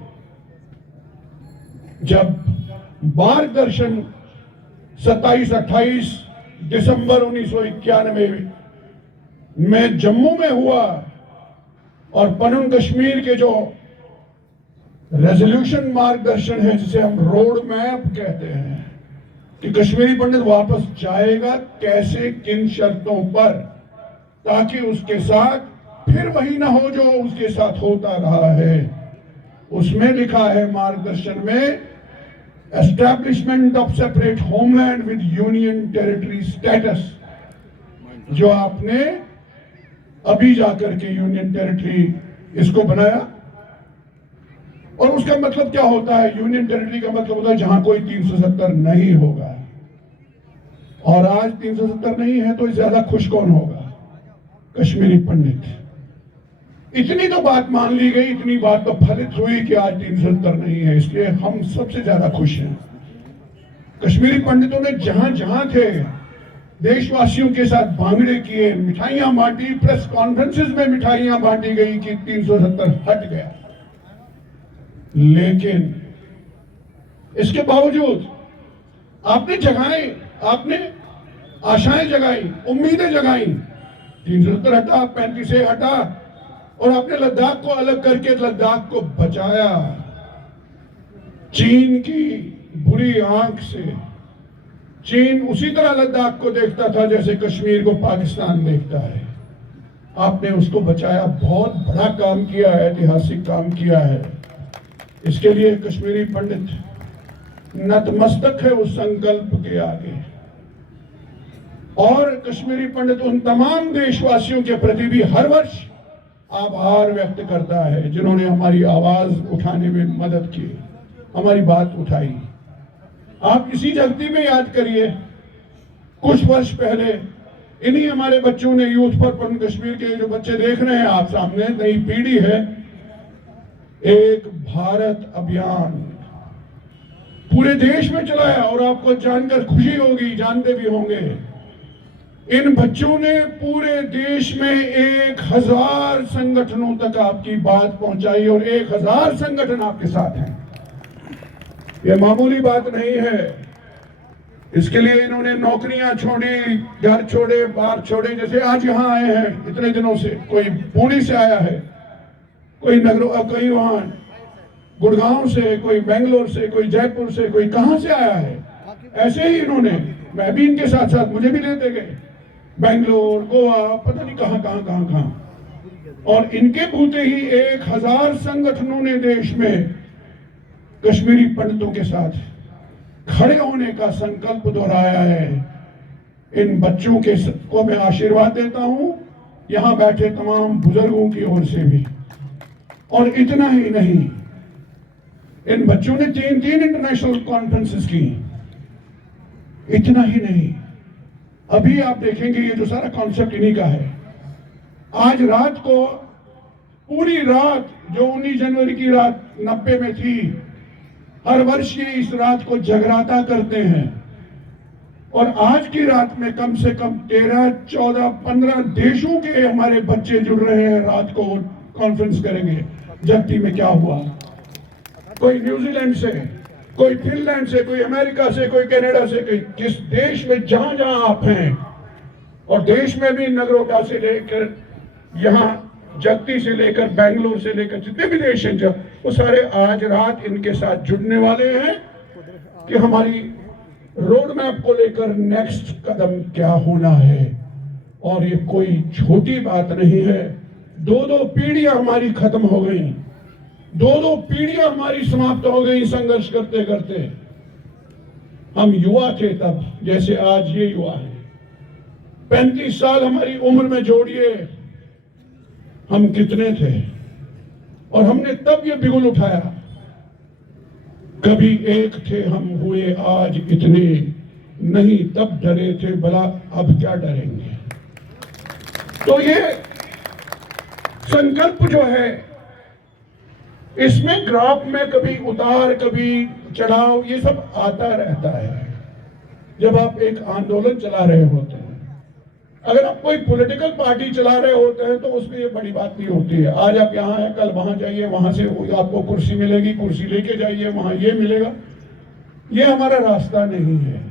जब मार्गदर्शन 27-28 दिसंबर 1991 में जम्मू में हुआ और पनून कश्मीर के जो रेजोल्यूशन मार्गदर्शन है, जिसे हम रोड मैप कहते हैं, कि कश्मीरी पंडित वापस जाएगा कैसे, किन शर्तों पर, ताकि उसके साथ फिर वही ना हो जो उसके साथ होता रहा है। उसमें लिखा है मार्गदर्शन में, establishment of separate homeland with union territory status, जो आपने अभी जाकर के यूनियन टेरिटरी इसको बनाया। और उसका मतलब क्या होता है? यूनियन टेरिटरी का मतलब होता है जहां कोई 370 नहीं होगा। और आज 370 नहीं है तो ज्यादा खुश कौन होगा? कश्मीरी पंडित। इतनी तो बात मान ली गई, इतनी बात तो फलित हुई कि आज 370 नहीं है, इसलिए हम सबसे ज्यादा खुश हैं। कश्मीरी पंडितों ने जहां जहां थे देशवासियों के साथ भांगड़े किए, मिठाइयां बांटी, प्रेस कॉन्फ्रेंसेस में मिठाइयां बांटी गई कि 370 हट गया। लेकिन इसके बावजूद आपने जगाए, आपने आशाएं जगाई, उम्मीदें जगाई। 370 हटा, 35 हटा, और आपने लद्दाख को अलग करके लद्दाख को बचाया। चीन की बुरी आंख से चीन उसी तरह लद्दाख को देखता था जैसे कश्मीर को पाकिस्तान देखता है। आपने उसको बचाया, बहुत बड़ा काम किया है, ऐतिहासिक काम किया है। इसके लिए कश्मीरी पंडित नतमस्तक है उस संकल्प के आगे। और कश्मीरी पंडित उन तमाम देशवासियों के प्रति भी हर वर्ष आभार व्यक्त करता है जिन्होंने हमारी आवाज उठाने में मदद की, हमारी बात उठाई। आप इसी जगती में याद करिए, कुछ वर्ष पहले इन्हीं हमारे बच्चों ने यूथ फॉर पनून कश्मीर के जो बच्चे देख रहे हैं आप सामने, नई पीढ़ी है, एक भारत अभियान पूरे देश में चलाया। और आपको जानकर खुशी होगी, जानते भी होंगे, इन बच्चों ने पूरे देश में 1000 संगठनों तक आपकी बात पहुंचाई और 1000 संगठन आपके साथ हैं। यह मामूली बात नहीं है। इसके लिए इन्होंने नौकरियां छोड़ी, घर छोड़े, बार छोड़े। जैसे आज यहां आए हैं इतने दिनों से, कोई पुणे से आया है, कोई कहीं वहां गुड़गांव से, कोई बेंगलोर से, कोई जयपुर से, कोई कहां से आया है। ऐसे ही इन्होंने, मैं भी इनके साथ साथ, मुझे भी लेते गए बेंगलोर, गोवा, पता नहीं कहां। और इनके भूते ही 1000 संगठनों ने देश में कश्मीरी पंडितों के साथ खड़े होने का संकल्प दोहराया है। इन बच्चों के को मैं आशीर्वाद देता हूं, यहां बैठे तमाम बुजुर्गों की ओर से भी। और इतना ही नहीं, इन बच्चों ने 3 इंटरनेशनल कॉन्फ्रेंसेस की। इतना ही नहीं, अभी आप देखेंगे ये जो सारा कॉन्सेप्ट इन्हीं का है। आज रात को, पूरी रात जो 19 जनवरी की रात 90 में थी, हर वर्ष ये इस रात को जगराता करते हैं। और आज की रात में कम से कम 13, 14, 15 देशों के हमारे बच्चे जुड़ रहे हैं। रात को कॉन्फ्रेंस करेंगे। जगती में क्या हुआ, कोई न्यूजीलैंड से, कोई फिनलैंड से, कोई अमेरिका से, कोई कनाडा से, कोई किस देश में, जहां जहां आप हैं, और देश में भी नगरोटा से लेकर यहां जगती से लेकर बेंगलोर से लेकर जितने भी देश हैं, वो सारे आज रात इनके साथ जुड़ने वाले हैं। कि हमारी रोड मैप को लेकर नेक्स्ट कदम क्या होना है। और ये कोई छोटी बात नहीं है। 2-2 पीढ़ियां हमारी खत्म हो गई, 2-2 पीढ़ियां हमारी समाप्त हो गई संघर्ष करते करते। हम युवा थे तब, जैसे आज ये युवा है। 35 साल हमारी उम्र में जोड़िए, हम कितने थे, और हमने तब ये बिगुल उठाया। कभी एक थे हम, हुए आज इतने नहीं, तब डरे थे, भला अब क्या डरेंगे। तो ये संकल्प जो है, इसमें ग्राफ में कभी उतार कभी चढ़ाव, ये सब आता रहता है जब आप एक आंदोलन चला रहे होते हैं। अगर आप कोई पॉलिटिकल पार्टी चला रहे होते हैं तो उसमें ये बड़ी बात नहीं होती है। आज आप यहाँ हैं, कल वहां जाइए, वहां से आपको कुर्सी मिलेगी, कुर्सी लेके जाइए, वहां ये मिलेगा। ये हमारा रास्ता नहीं है।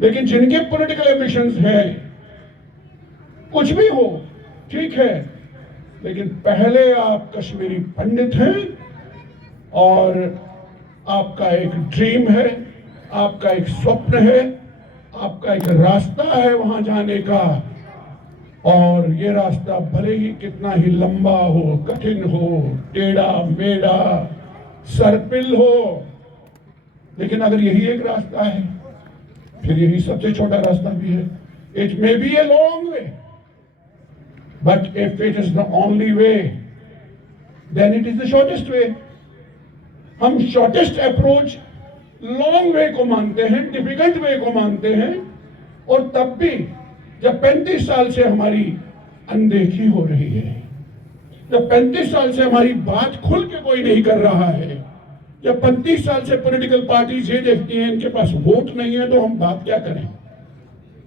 लेकिन जिनके पॉलिटिकल एम्बिशंस हैं, कुछ भी हो ठीक है, लेकिन पहले आप कश्मीरी पंडित हैं और आपका एक ड्रीम है, आपका एक स्वप्न है, आपका एक रास्ता है वहां जाने का। और ये रास्ता भले ही कितना ही लंबा हो, कठिन हो, टेढ़ा मेढ़ा, सर्पिल हो, लेकिन अगर यही एक रास्ता है, फिर यही सबसे छोटा रास्ता भी है। It may be a long way, but if it is the only way, then it is the shortest way. हम शॉर्टेस्ट अप्रोच लॉन्ग वे को मानते हैं, डिफिकल्ट वे को मानते हैं। और तब भी जब 35 साल से हमारी अनदेखी हो रही है, जब 35 साल से हमारी बात खुल के कोई नहीं कर रहा है, जब 35 साल से पॉलिटिकल पार्टीज ये देखती हैं इनके पास वोट नहीं है, तो हम बात क्या करें।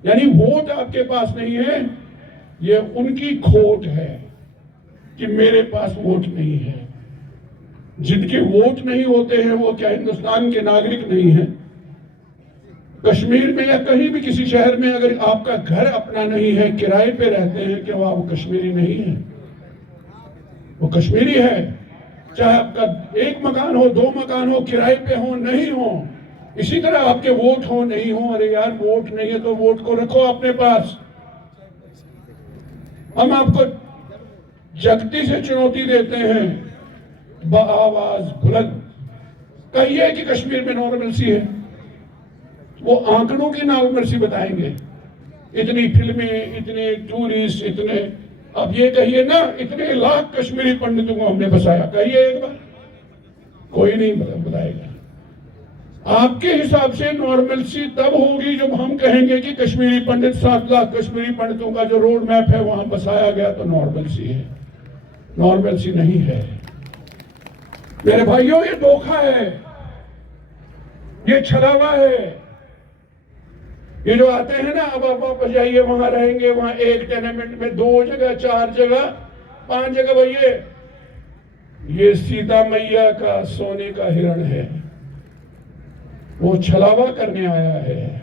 यानी वोट आपके पास नहीं है, ये उनकी खोट है कि मेरे पास वोट नहीं है। जिनके वोट नहीं होते हैं वो क्या हिंदुस्तान के नागरिक नहीं है। कश्मीर में या कहीं भी किसी शहर में अगर आपका घर अपना नहीं है, किराए पे रहते हैं, क्या वो कश्मीरी नहीं है? वो कश्मीरी है। चाहे आपका एक मकान हो, 2 मकान हो, किराए पे हो, नहीं हो, इसी तरह आपके वोट हो नहीं हो। अरे यार वोट नहीं है तो वोट को रखो अपने पास। हम आपको जगती से चुनौती देते हैं, बआवाज बुलंद कहिए कि कश्मीर में नॉर्मलसी है। वो आंकड़ों की नॉर्मलसी बताएंगे, इतनी फिल्में, इतने टूरिस्ट, इतने, अब ये कहिए ना इतने लाख कश्मीरी पंडितों को हमने बसाया, कहिए एक बार, कोई नहीं बताएगा। आपके हिसाब से नॉर्मलसी तब होगी जब हम कहेंगे कि कश्मीरी पंडित 7 लाख कश्मीरी पंडितों का जो रोड मैप है वहां बसाया गया तो नॉर्मलसी है। नॉर्मलसी नहीं है मेरे भाइयों, ये धोखा है, ये छलावा है। ये जो आते हैं ना, अब आप वापस जाइए, वहां रहेंगे, वहां एक टेनेमेंट में 2 जगह, 4 जगह, 5 जगह, भैया ये सीता मैया का सोने का हिरण है, वो छलावा करने आया है।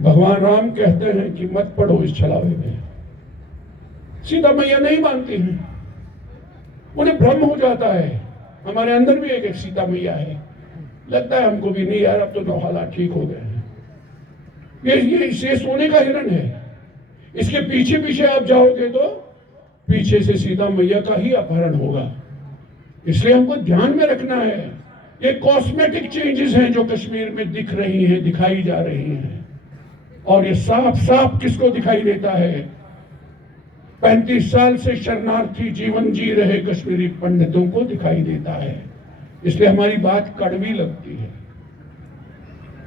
भगवान राम कहते हैं कि मत पढ़ो इस छलावे में। सीता मैया नहीं मानती हैं, उन्हें भ्रम हो जाता है। हमारे अंदर भी एक सीता मैया है, लगता है हमको भी नहीं यार अब तो हालात ठीक हो गए हैं। ये सोने का हिरण है, इसके पीछे पीछे आप जाओगे तो पीछे से सीता मैया का ही अपहरण होगा। इसलिए हमको ध्यान में रखना है, ये कॉस्मेटिक चेंजेस हैं जो कश्मीर में दिख रही हैं, दिखाई जा रही हैं। और ये साफ साफ किसको दिखाई देता है? 35 साल से शरणार्थी जीवन जी रहे कश्मीरी पंडितों को दिखाई देता है। इसलिए हमारी बात कड़वी लगती है।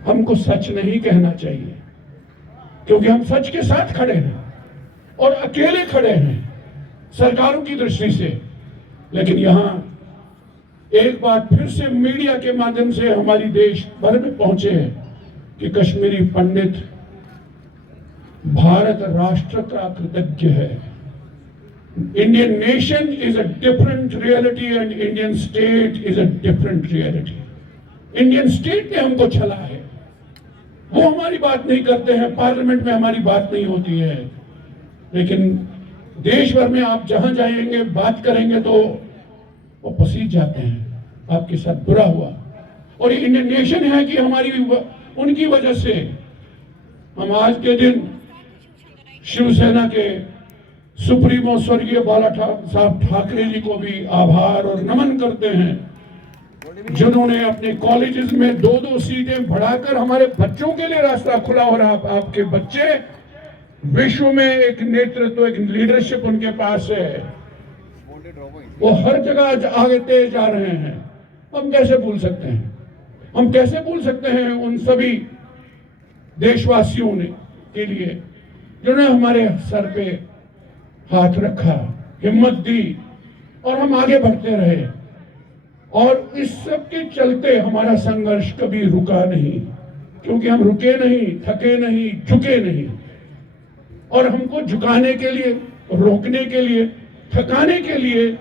हमको सच नहीं कहना चाहिए, क्योंकि हम सच के साथ खड़े हैं और अकेले खड़े हैं सरकारों की दृष्टि से। लेकिन यहां एक बार फिर से मीडिया के माध्यम से हमारी देश भर में पहुंचे हैं कि कश्मीरी पंडित भारत राष्ट्र का कृतज्ञ है। Indian nation is a different reality and Indian state is a different reality. Indian state ने हमको छला है, वो हमारी बात नहीं करते हैं, पार्लियामेंट में हमारी बात नहीं होती है। लेकिन देश भर में आप जहां जाएंगे बात करेंगे तो वो पसीज जाते हैं, आपके साथ बुरा हुआ, और ये इंडियन नेशन है कि हमारी उनकी वजह से हम आज के दिन शिवसेना के सुप्रीमो स्वर्गीय बाला साहब ठाकरे जी को भी आभार और नमन करते हैं, जिन्होंने अपने कॉलेजेस में 2-2 सीटें बढ़ाकर हमारे बच्चों के लिए रास्ता खुला हो रहा। आपके बच्चे विश्व में एक नेतृत्व, एक लीडरशिप उनके पास है, वो हर जगह आगे तेज जा रहे हैं। हम कैसे भूल सकते हैं, हम कैसे भूल सकते हैं उन सभी देशवासियों ने के लिए जिन्होंने हमारे सर पे हाथ रखा, हिम्मत दी और हम आगे बढ़ते रहे। और इस सब के चलते हमारा संघर्ष कभी रुका नहीं, क्योंकि हम रुके नहीं, थके नहीं, झुके नहीं। और हमको झुकाने के लिए, रोकने के लिए, थकाने के लिए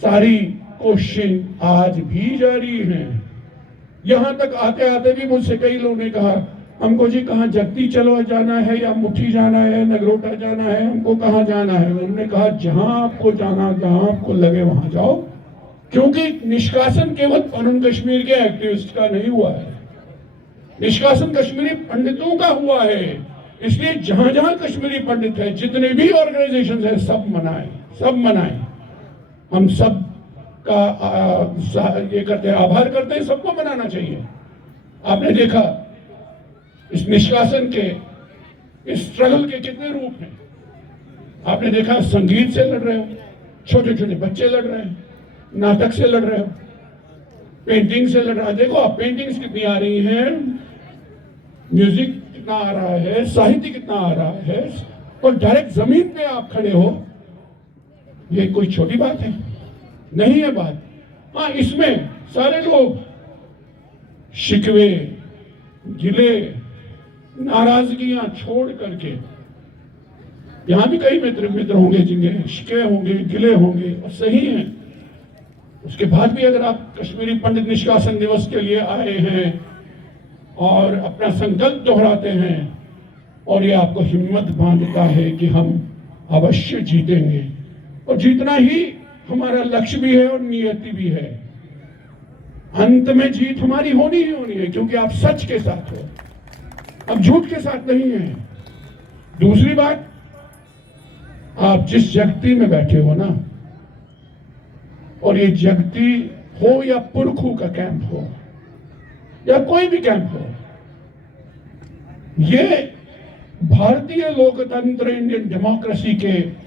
सारी कोशिशें आज भी जारी हैं। यहां तक आते आते भी मुझसे कई लोगों ने कहा, हमको जी कहाँ जगती चलो जाना है या मुट्ठी जाना है, नगरोटा जाना है, हमको कहाँ जाना है? उन्होंने कहा जहां आपको जाना, जहां आपको लगे वहां जाओ, क्योंकि निष्कासन केवल पनुन कश्मीर के एक्टिविस्ट का नहीं हुआ है, निष्कासन कश्मीरी पंडितों का हुआ है। इसलिए जहां जहां कश्मीरी पंडित है, जितने भी ऑर्गेनाइजेशन है, सब मनाए, सब मनाए। हम सब का ये करते हैं, आभार करते हैं, सबको मनाना चाहिए। आपने देखा इस निष्कासन के, इस स्ट्रगल के कितने रूप हैं। आपने देखा संगीत से लड़ रहे हो, छोटे छोटे बच्चे लड़ रहे हैं, नाटक से लड़ रहे हो, पेंटिंग से लड़ रहा है। देखो आप पेंटिंग्स कितनी आ रही हैं, म्यूजिक कितना आ रहा है, साहित्य कितना आ रहा है, और डायरेक्ट जमीन पे आप खड़े हो। ये कोई छोटी बात है? नहीं है बात। हाँ, इसमें सारे लोग शिकवे, गिले, नाराजगियां छोड़ करके, यहां भी कई मित्र होंगे जिनके शिकवे होंगे, गिले होंगे, और सही हैं। उसके बाद भी अगर आप कश्मीरी पंडित निष्कासन दिवस के लिए आए हैं और अपना संकल्प दोहराते हैं, और ये आपको हिम्मत बांधता है कि हम अवश्य जीतेंगे, और जीतना ही हमारा लक्ष्य भी है और नियति भी है। अंत में जीत हमारी होनी ही होनी है, क्योंकि आप सच के साथ हो, अब झूठ के साथ नहीं है। दूसरी बात, आप जिस जगती में बैठे हो ना, और ये जगती हो या पुरखू का कैंप हो या कोई भी कैंप हो, ये भारतीय लोकतंत्र, इंडियन डेमोक्रेसी के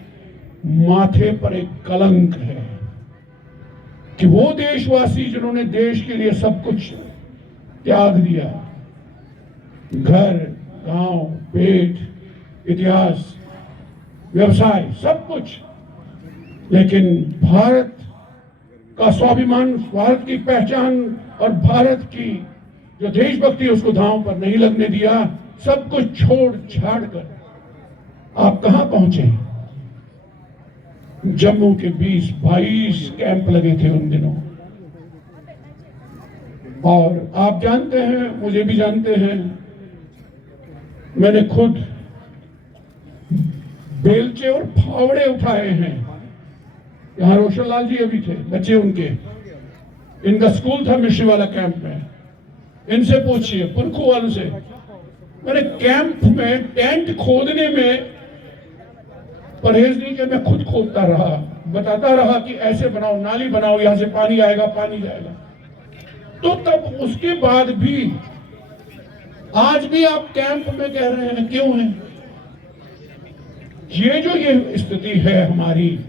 माथे पर एक कलंक है कि वो देशवासी जिन्होंने देश के लिए सब कुछ त्याग दिया, घर, गांव, पेट, इतिहास, व्यवसाय, सब कुछ, लेकिन भारत का स्वाभिमान, भारत की पहचान और भारत की जो देशभक्ति उसको दांव पर नहीं लगने दिया। सब कुछ छोड़ छाड़ कर आप कहां पहुंचे? जम्मू के 20-22 कैंप लगे थे उन दिनों, और आप जानते हैं, मुझे भी जानते हैं, मैंने खुद बेलचे और फावड़े उठाए हैं। यहाँ रोशन लाल जी अभी थे, बच्चे उनके, इनका स्कूल था मिश्री वाला कैंप में, इनसे पूछिए, पुरखू वालों से। मैंने कैंप में टेंट खोदने में परहेज नहीं किया, मैं खुद खोदता रहा, बताता रहा कि ऐसे बनाओ, नाली बनाओ, यहां से पानी आएगा, पानी जाएगा। तो तब उसके बाद भी आज भी आप कैंप में कह रहे हैं, क्यों है? ये जो ये स्थिति है हमारी,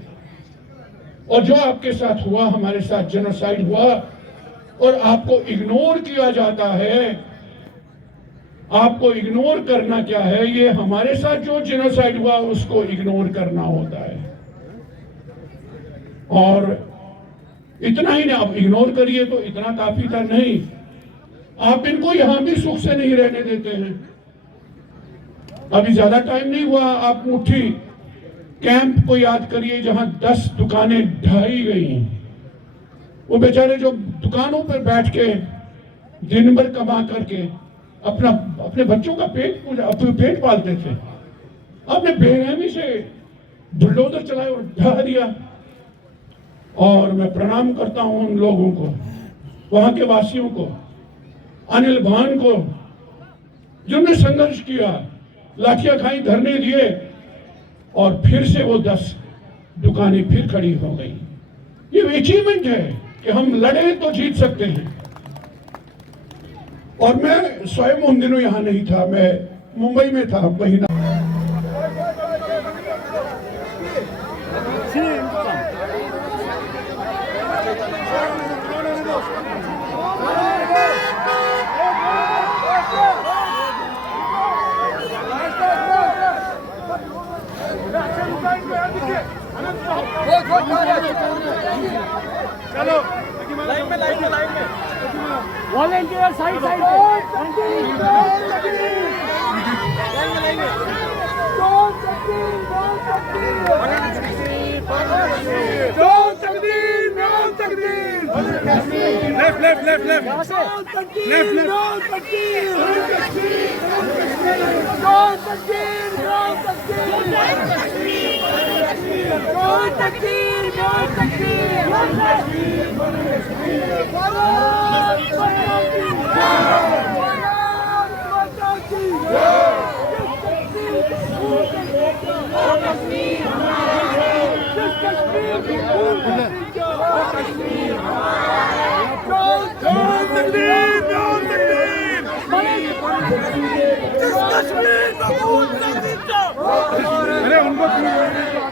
और जो आपके साथ हुआ, हमारे साथ जेनोसाइड हुआ, और आपको इग्नोर किया जाता है। आपको इग्नोर करना क्या है? ये हमारे साथ जो जेनोसाइड हुआ उसको इग्नोर करना होता है। और इतना ही नहीं, आप इग्नोर करिए तो इतना काफी था नहीं, आप इनको यहां भी सुख से नहीं रहने देते हैं। अभी ज्यादा टाइम नहीं हुआ, आप मुट्ठी कैंप को याद करिए जहां 10 दुकानें ढाई गई। वो बेचारे जो दुकानों पर बैठ के दिन भर कमा करके अपने बच्चों का पेट पालते थे, आपने बेरहमी से बुलडोजर चलाए और ढा दिया। और मैं प्रणाम करता हूं उन लोगों को, वहां के वासियों को, अनिल भान को, जिन्होंने संघर्ष किया, लाठियां खाई, धरने दिए और फिर से वो 10 दुकानें फिर खड़ी हो गई। ये अचीवमेंट है कि हम लड़े तो जीत सकते हैं। और मैं स्वयं उन दिनों यहां नहीं था, मैं मुंबई में था महीना। चलो लाइन में वॉलंटियर साइड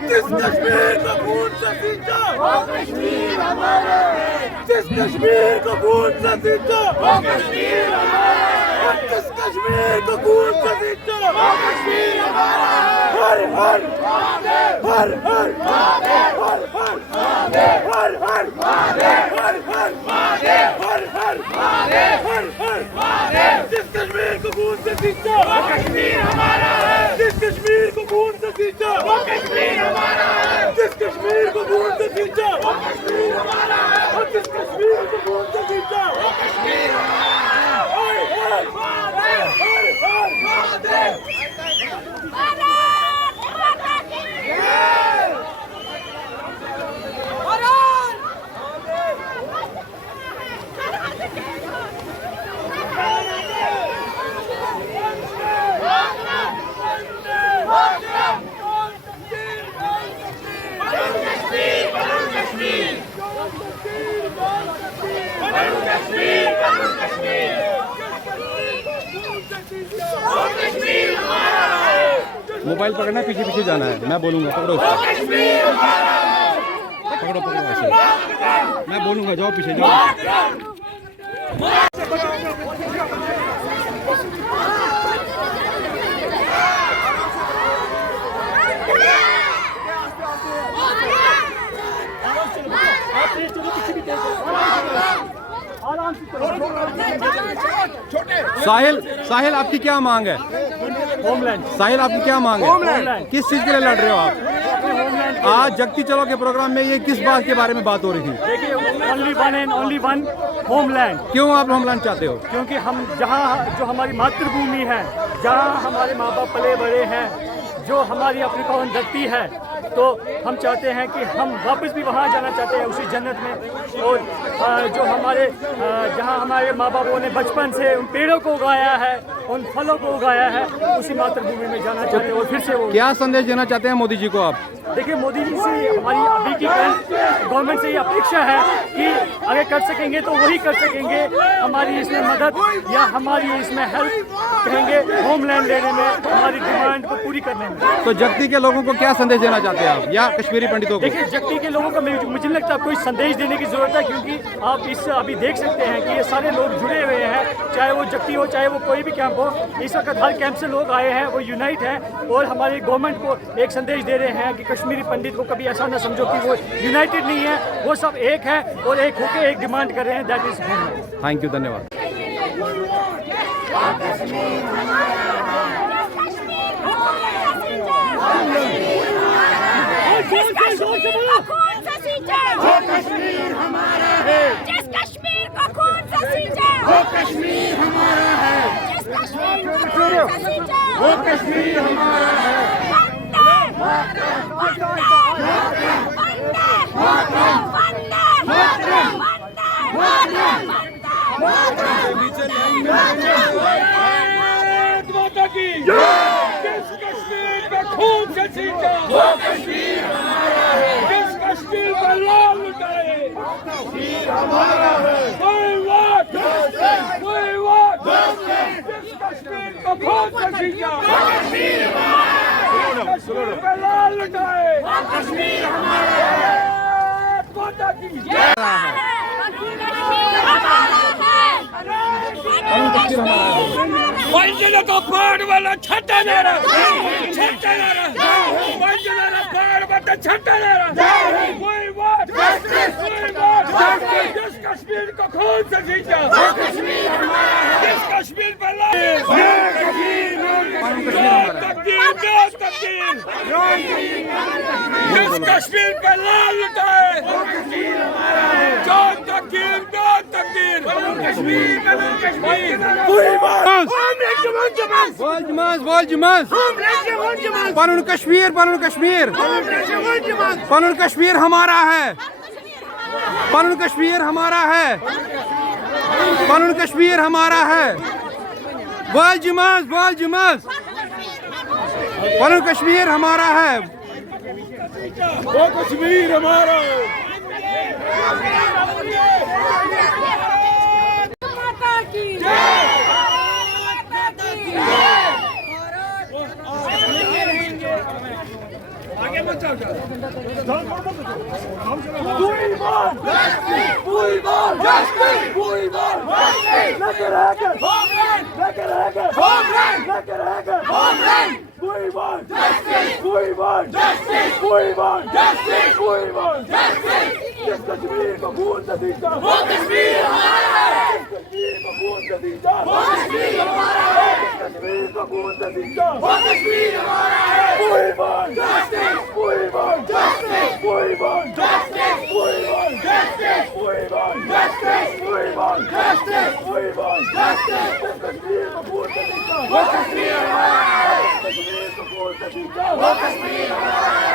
जिस कश्मीर को खून से सींचा वो कश्मीर हमारा है। जिस कश्मीर को खून से सींचा वो कश्मीर हमारा है। जिस कश्मीर को खून से सींचा वो कश्मीर हमारा है। हर हर हर हर हर हर हर हर हर हर हर हर जिस कश्मीर को खून से सींचा वो कश्मीर हमारा है। जिस कश्मीर को खून से सींचा वो कश्मीर हमारा है। जिस कश्मीर को खून से सींचा वो कश्मीर हमारा है। और जिस कश्मीर को खून से सींचा वो कश्मीर हमारा है। हर हर हर हर मोबाइल पकड़ना, पीछे पीछे जाना है, मैं बोलूंगा, पकड़ो उसको। पकड़ो पकड़ो ऐसे, मैं बोलूंगा, जाओ पीछे जाओ। साहिल, साहिल आपकी क्या मांग है? होमलैंड। साहिल आपकी क्या मांग है? होमलैंड। किस चीज के लिए लड़ रहे हो आप? आज जगती चलो के प्रोग्राम में ये किस बात के बारे में बात हो रही थी? देखिए, only one and only one homeland. क्यों आप होमलैंड चाहते हो? क्योंकि हम जहाँ जो हमारी मातृभूमि है, जहाँ हमारे माँ बाप पले बड़े हैं, जो हमारी अपनी कौन धरती है, तो हम चाहते हैं कि हम वापस भी वहाँ जाना चाहते हैं, उसी जन्नत में। और जो हमारे जहाँ हमारे माँ बापों ने बचपन से उन पेड़ों को उगाया है, उन फलों को उगाया है, उसी मातृभूमि में जाना चाहते हैं। और फिर से वो क्या संदेश देना चाहते हैं मोदी जी को आप? देखिए, मोदी जी से हमारी अभी की गवर्नमेंट से ये अपेक्षा है कि अगर कर सकेंगे तो वही कर सकेंगे, हमारी इसमें मदद या हमारी इसमें हेल्प कहेंगे होमलैंड लेने में, हमारी डिमांड को पूरी करने में। तो जगती के लोगों को क्या संदेश देना चाहते हैं आप या कश्मीरी पंडितों को? देखिए, जगती के लोगों को मुझे नहीं लगता कोई संदेश देने की जरूरत है, क्योंकि आप इससे अभी देख सकते हैं कि ये सारे लोग जुड़े हुए हैं, चाहे वो जगती हो, चाहे वो कोई भी कैंप हो। इस वक्त हर कैंप से लोग आए हैं, वो यूनाइट हैं और हमारी गवर्नमेंट को एक संदेश दे रहे हैं कि कश्मीरी पंडित को कभी ऐसा ना समझो कि वो यूनाइटेड नहीं है, वो सब एक है और एक होकर एक डिमांड कर रहे हैं, that is homeland. Thank you, धन्यवाद। जिस कश्मीर को खून से सींचा वो कश्मीर हमारा है। जिस कश्मीर को खून से सींचा वो कश्मीर हमारा है। जिस कश्मीर को खून से सींचा वो कश्मीर हमारा है। वंदे वंदे वंदे वंदे वंदे वंदे कश्मीर को खून से सींचा, कश्मीर पे लाल लुटाए, कश्मीर हमारा है। वंजन पाड़ वाला छट्टा दे रहा, छट्टा दे रहा, वंजन पाड़ वाला छट्टा दे रहा। कोई बात, जिस कश्मीर को खून से सींचा, जिस कश्मीर पर जिस कश्मीर पर लाल लुटाए, जो तकदीर दो तकदीर, कश्मीर पनुन कश्मीर, पनुन कश्मीर, पनुन कश्मीर हमारा है, पनुन कश्मीर हमारा है, पनुन कश्मीर हमारा है। बोल जमात, बोल जमात, पनुन कश्मीर हमारा है, वो कश्मीर हमारा है। आगे मत जाओ, कश्मीर को खून से सींचा, वो कश्मीर हमारा है। कश्मीर को खून से सींचा, वो कश्मीर हमारा है। कश्मीर को खून से सींचा, वो कश्मीर हमारा है। कोई बात जस्टिस, कोई बात जस्टिस, कोई बात जस्टिस, कोई बात जस्टिस, कोई बात जस्टिस, कोई बात जस्टिस, कोई बात जस्टिस। कश्मीर को खून से सींचा, वो कश्मीर हमारा है। कश्मीर को खून से सींचा, वो कश्मीर हमारा है।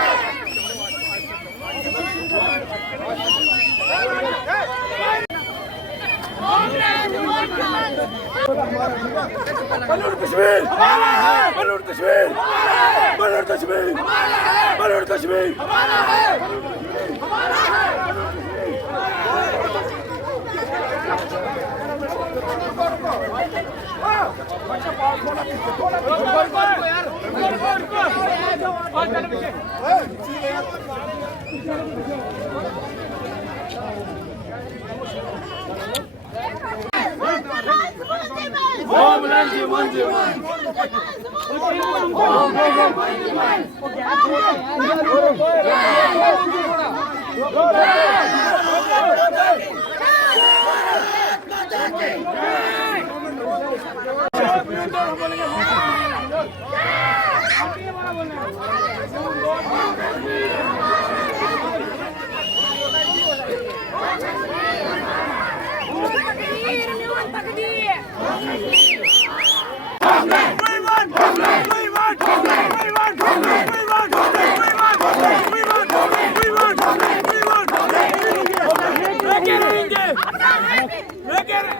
बलूर कश्मीर, बलूर कश्मीर, बलूर कश्मीर, बलूर कश्मीर,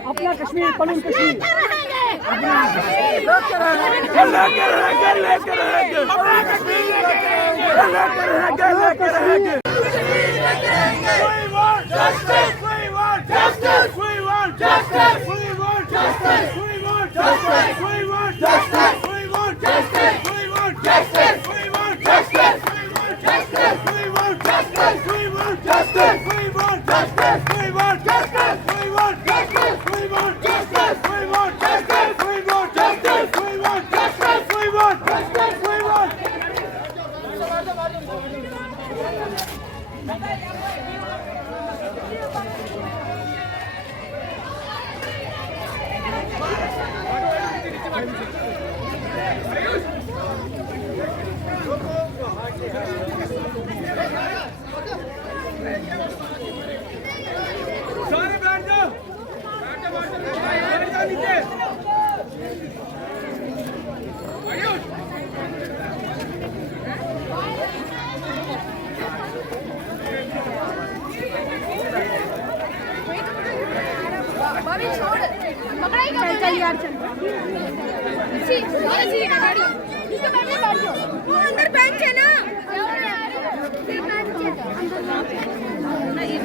अपना कश्मीर, पनुन कश्मीर चल यार चल गाड़ी अंदर बेंच है ना ये